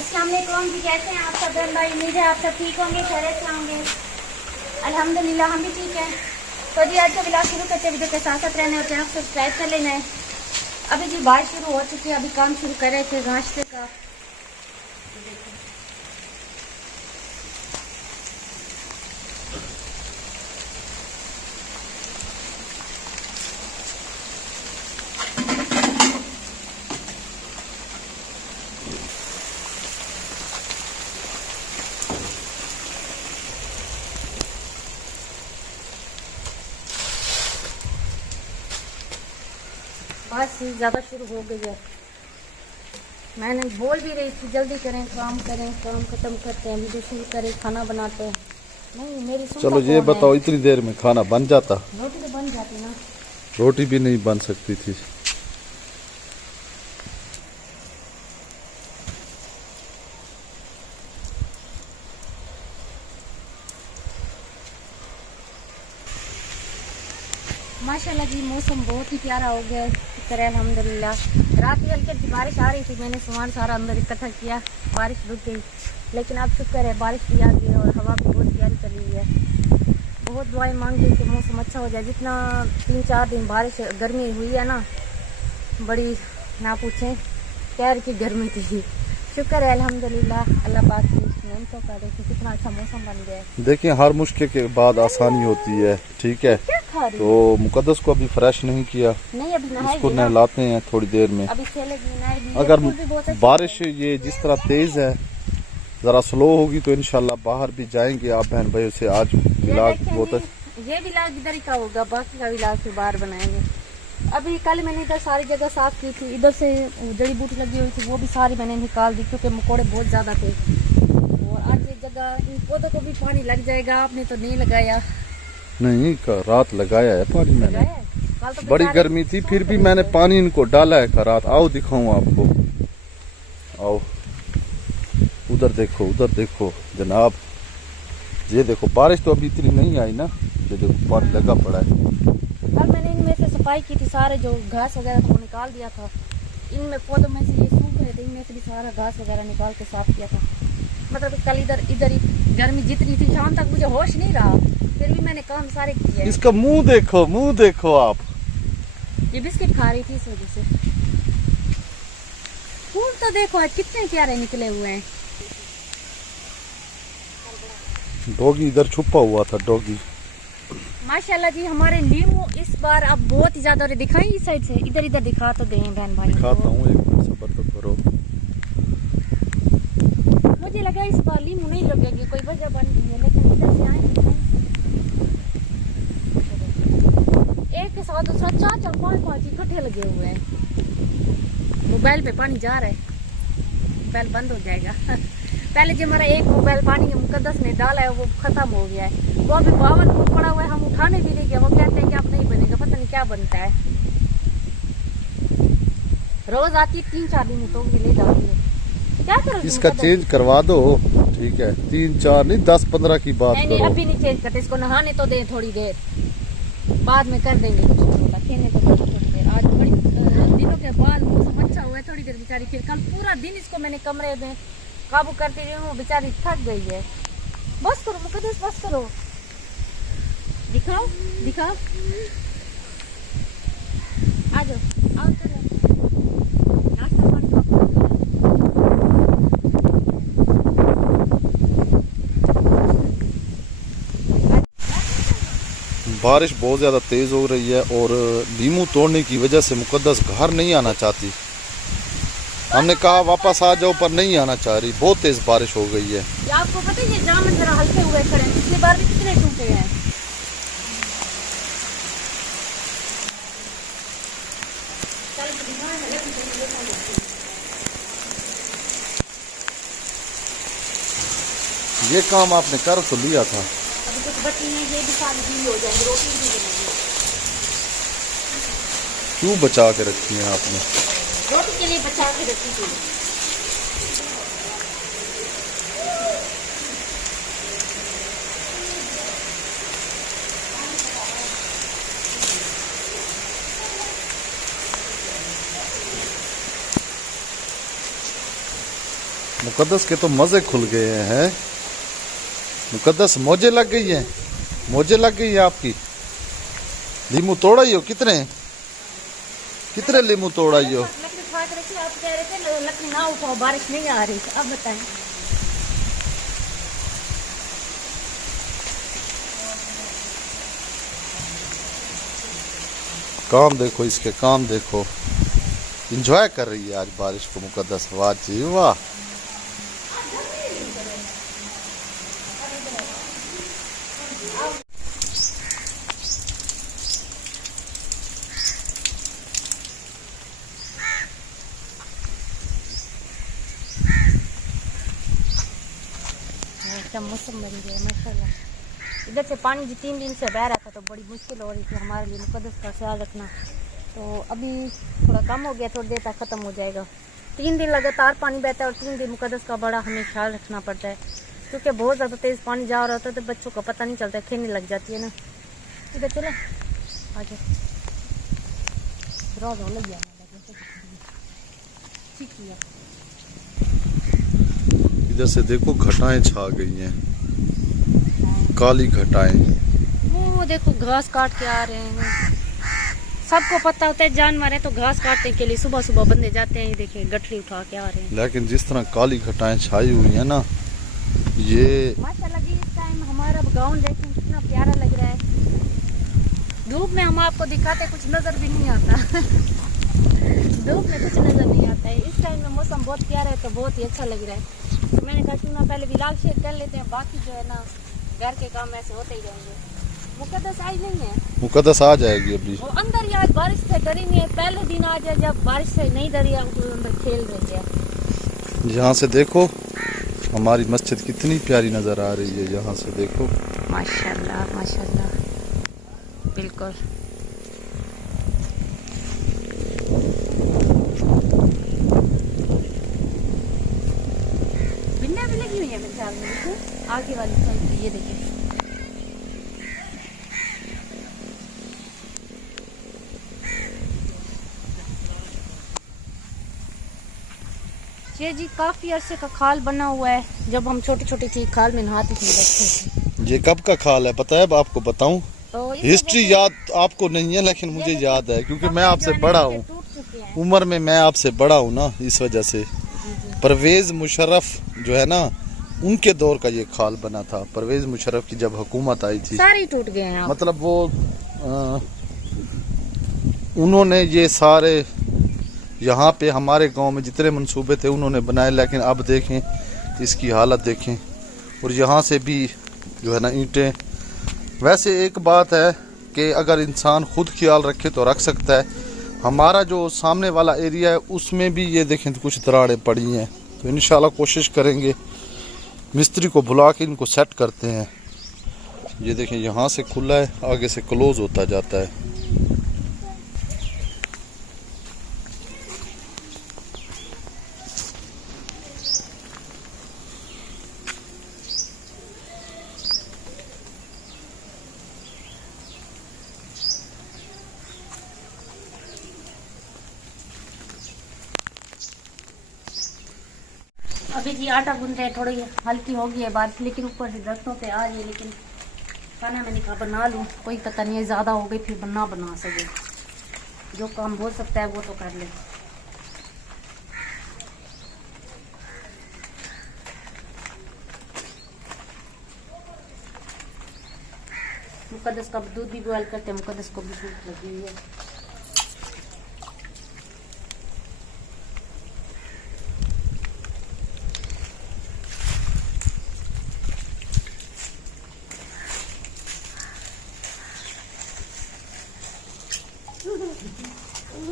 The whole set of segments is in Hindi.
अस्सलाम वालेकुम जी, कैसे हैं आप सब बहन भाई? उम्मीद है आप सब ठीक होंगे, खैरियत से होंगे। अल्हम्दुलिल्लाह हम भी ठीक हैं। तो जी आज का ब्लॉग शुरू करते वीडियो के साथ साथ रहने और चैनल सब्सक्राइब कर लेना है। अभी जी बारिश शुरू हो चुकी है, अभी काम शुरू कर रहे थे नाश्ते का। बस ज़्यादा शुरू हो गई है। मैंने बोल भी रही थी जल्दी करें, काम ख़त्म करते हैं, वीडियो शुरू करें, खाना बनाते हैं। नहीं मेरी चलो ये बताओ, इतनी देर में खाना बन जाता? रोटी तो बन जाती ना। रोटी भी नहीं बन सकती थी। माशाल्लाह जी मौसम बहुत ही प्यारा हो गया है, शुक्र है अल्हम्दुलिल्लाह। रात में हल्की हल्की बारिश आ रही थी, मैंने सामान सारा अंदर इकट्ठा किया, बारिश रुक गई। लेकिन अब शुक्र है बारिश भी आ गई है और हवा भी बहुत प्यारी चली हुई है। बहुत दुआएं मांग रही कि मौसम अच्छा हो जाए। जितना 3-4 दिन बारिश गर्मी हुई है ना, बड़ी ना पूछें, कैर की गर्मी थी। शुक्र है अल्हम्दुलिल्लाह अल्लाह पाक की नेमतों का। देखिए कितना अच्छा मौसम बन गया है। देखिए हर मुश्किल के बाद आसानी होती है, ठीक है। तो मुकद्दस को अभी फ्रेश नहीं किया, नहीं अभी इसको नहलाते हैं थोड़ी देर में। अभी अगर बारिश ये जिस तरह तेज है, जरा स्लो होगी तो इंशाल्लाह बाहर भी जाएंगे आप बहन भाई से। आज व्लॉग बहुत ये व्लॉग इधर ही का होगा, बाकी का व्लॉग फिर बाहर बनाएंगे। अभी कल मैंने इधर सारी जगह साफ की थी, इधर से जड़ी बूटी लगी हुई थी वो भी सारी मैंने निकाल दी क्योंकि मकोड़े बहुत ज़्यादा थे। और आज एक जगह इन पौधों को भी पानी लग जाएगा, आपने तो नहीं लगाया? नहीं, रात लगाया है पानी मैंने। तो बड़ी गर्मी थी फिर भी मैंने पानी इनको डाला है रात। आओ दिखाऊं आपको, आओ उधर देखो जनाब, ये देखो बारिश तो अभी इतनी नहीं आई ना, ये देखो पानी लगा पड़ा है। कल मैंने इनमें से सफाई की थी, सारे जो घास वगैरह था वो निकाल दिया था। इनमें पौधों में से ये सूख रहे थे, इनमें से भी सारा घास वगैरह निकाल के साफ किया था। मतलब कल इधर ही गर्मी जितनी थी, शाम तक मुझे होश नहीं रहा, फिर भी मैंने काम सारे किए। इसका मुंह देखो आप। ये बिस्किट खा रही थी इस वजह से। फूल तो देखो आज कितने प्यारे निकले हुए हैं। डॉगी इधर छुपा हुआ था, डॉगी। माशाल्लाह जी हमारे नींबू इस बार अब बहुत ही ज्यादा। दिखाई इस साइड से, इधर दिखा तो दें बहन भाई। दिखाता हूँ, एक मिनट सब्र तो करो। मुझे लगा इस बार नींबू नहीं लगेगी, कोई वजह बन गई है, लेकिन इधर से आए एक के साथ दूसरा 4-4 5-5 इकट्ठे लगे हुए हैं। मोबाइल पे पानी जा रहा है, मोबाइल बंद हो जाएगा। पहले जो हमारा एक मोबाइल पानी के मुकद्दस ने डाला है वो खत्म हो गया है, वो अभी 52 फुट पड़ा हुआ है, हम उठाने भी नहीं गए। वो कहते हैं कि अब नहीं बनेगा, पता नहीं क्या बनता है। रोज आती 3-4 दिन तो ले जाती है, क्या करोगे? इसका चेंज करवा दो, ठीक है। 3-4 नहीं 10-15 की बात नहीं, करो। अभी नहीं चेंज करते, इसको नहाने तो दें थोड़ी देर, बाद में कर देंगे कुछ खेलने तो थोड़ी देर। आज बड़ी दिनों के बाद मौसम अच्छा हुआ है, थोड़ी देर बेचारी। फिर कल पूरा दिन इसको मैंने कमरे में काबू करती रही हूँ, बेचारी थक गई है। बस करो मुकद्दस, बस करो, दिखाओ आ जाओ, आओ चलो नाश्ता पानी। बारिश बहुत ज़्यादा तेज़ हो रही है और नींबू तोड़ने की वजह से मुकद्दस घर नहीं आना चाहती। हमने कहा वापस आ जाओ, पर नहीं आना चाह रही, बहुत तेज़ बारिश हो गई है। आपको पता है ये जामुन जरा हल्के हुए खड़े हैं, पिछली बार भी कितने टूटे हैं। ये काम आपने कर तो लिया था। अभी कुछ बची नहीं, ये भी सारी गीली हो जाएंगी, रोटी भी बनेगी। क्यों बचा के रखी है आपने? रोटी के लिए बचा के रखी थी। मुकद्दस के तो मजे खुल गए हैं। मुकद्दस मोजे लग गई है, मोजे लग गई है आपकी। लीमू तोड़ा ही हो? कितने कितने लीमू तोड़ा ही हो? लकड़ी उठा के रखी, आप कह रहे थे लकड़ी ना उठाओ, बारिश नहीं आ रही। अब बताएं। काम देखो इसके, काम देखो। एंजॉय कर रही है आज बारिश को मुकद्दस। वाह जी वाह। क्या मौसम बन गया माशाल्लाह। इधर से पानी जो 3 दिन से बह रहा था तो बड़ी मुश्किल हो रही थी हमारे लिए मुकद्दस का ख्याल रखना। तो अभी थोड़ा कम हो गया, थोड़ी देर तक ख़त्म हो जाएगा। 3 दिन लगातार पानी बहता है और 3 दिन मुकद्दस का बड़ा हमें ख्याल रखना पड़ता है, क्योंकि बहुत ज़्यादा तेज़ पानी जा रहा होता है तो बच्चों का पता नहीं चलता, खेलने लग जाती है ना। इधर चले आ जाओ, लग गया ठीक किया। इधर से देखो घटाएं छा गई हैं, काली घटाएं। वो देखो घास काट के आ रहे हैं। सबको पता होता है जानवर है तो घास काटने के लिए सुबह सुबह बंदे जाते हैं। ये देखिए गठरी उठा के आ रहे हैं। लेकिन जिस तरह काली घटाएं छाई हुई है ना, ये माशाल्लाह जी इस टाइम हमारा गाँव देखें कितना प्यारा लग रहा है। धूप में हम आपको दिखाते कुछ नजर भी नहीं आता धूप में कुछ नजर नहीं आता है। इस टाइम में मौसम बहुत प्यारा है तो बहुत ही अच्छा लग रहा है। तो मैंने कहा क्यों ना पहले व्लॉग शेयर कर लेते हैं, बाकी जो है ना घर के काम ऐसे होते ही रहेंगे। मुकद्दस आज नहीं है, मुकद्दस आ जाएगी अभी। वो अंदर ही आज बारिश से डरी नहीं है। पहले दिन आज है जब बारिश से नहीं डरी है, वो अंदर खेल रहे थे। यहाँ से देखो हमारी मस्जिद कितनी प्यारी नजर आ रही है। यहाँ से देखो माशाल्लाह माशाल्लाह बिल्कुल। बिन्ना भी लगी हुई है मेरे ख्याल में, देखो आगे वाली साइड ये देखिए। ये जी काफी अरसे का खाल बना हुआ है। जब हम छोटी छोटी थी खाल में नहाती थी, बच्चे थी। ये कब का खाल है पता है? अब आपको बताऊं, तो हिस्ट्री याद आपको नहीं है लेकिन मुझे याद है, क्योंकि मैं आपसे बड़ा हूँ उम्र में, मैं आपसे बड़ा हूँ ना, इस वजह से। परवेज मुशर्रफ जो है ना, उनके दौर का ये खाल बना था। परवेज मुशर्रफ की जब हुकूमत आई थी, सारे टूट गए हैं। मतलब वो उन्होंने ये सारे यहाँ पे हमारे गांव में जितने मंसूबे थे उन्होंने बनाए, लेकिन अब देखें इसकी हालत देखें। और यहाँ से भी जो है ना ईंटें। वैसे एक बात है कि अगर इंसान खुद ख्याल रखे तो रख सकता है। हमारा जो सामने वाला एरिया है उसमें भी ये देखें तो कुछ दरारें पड़ी हैं, तो इंशाल्लाह कोशिश करेंगे मिस्त्री को बुला के इनको सेट करते हैं। ये देखें यहाँ से खुला है, आगे से क्लोज होता जाता है। अभी जी आटा गूंद रहे हैं, थोड़ी हल्की हो गई है बारिश, लेकिन ऊपर से दस्तों पे आ रही है। लेकिन खाना मैंने कहा बना लूँ, कोई पता नहीं है ज़्यादा हो गई फिर ना बना सके। जो काम हो सकता है वो तो कर ले। मुकद्दस का दूध भी बॉयल करते हैं, मुकद्दस को भी भूख लगी हुई है।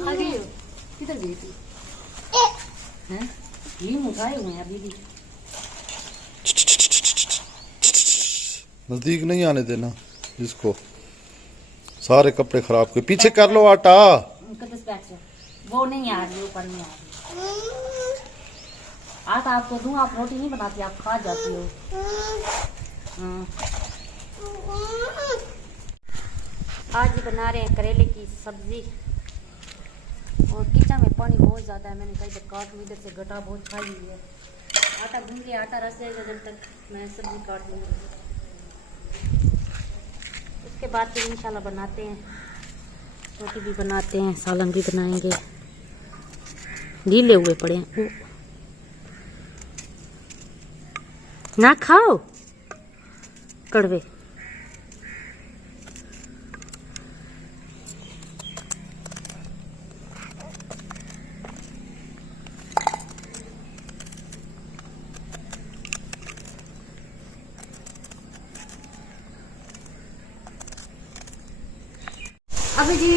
आ गई हो? किधर गई थी? हैं? लीम उठाए हुए हैं अभी भी। नजदीक नहीं आने देना इसको, सारे कपड़े खराब के। पीछे कर लो आटा। मुकद्दस बैठ जाओ, वो नहीं आ रही, ऊपर नहीं आ रही। आटा आपको दूं, आप रोटी नहीं बनाती, आप खा जाती हो। आज बना रहे हैं करेले की सब्जी। और किचन में पानी बहुत ज़्यादा है, मैंने कहा इधर काट लूं, इधर से गटा बहुत खाई हुई है। आटा गूंद लिया, आटा रस जाएगा जब तक मैं सब्जी काट लूँगी। उसके बाद फिर इंशाल्लाह बनाते हैं, रोटी भी बनाते हैं, सालन भी बनाएंगे। गीले हुए पड़े हैं, ना खाओ कड़वे। अभी जी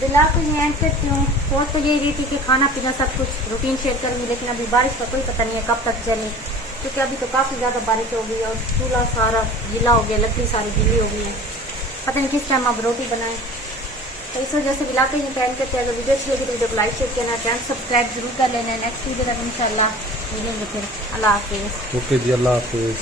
दिला को ये एंड करती हूँ। सोच तो यही रही थी कि खाना पीना सब कुछ रूटीन शेयर करूँगी, लेकिन अभी बारिश का कोई पता नहीं है कब तक चले, क्योंकि अभी तो काफ़ी ज़्यादा बारिश हो गई और चूल्हा सारा गीला हो गया, लकड़ी सारी गीली हो गई है। पता नहीं किस टाइम अब रोटी बनाएं, तो इस वजह से दिला के ही टाइम करते हैं। अगर वीडियो अच्छी लगी तो वीडियो को लाइक शेयर करना, चैनल सब्सक्राइब जरूर कर लेना। नेक्स्ट वीडियो तक इंशाल्लाह मिलेंगे फिर। अल्लाह हाफिज़। ओके जी, अल्लाह हाफिज़।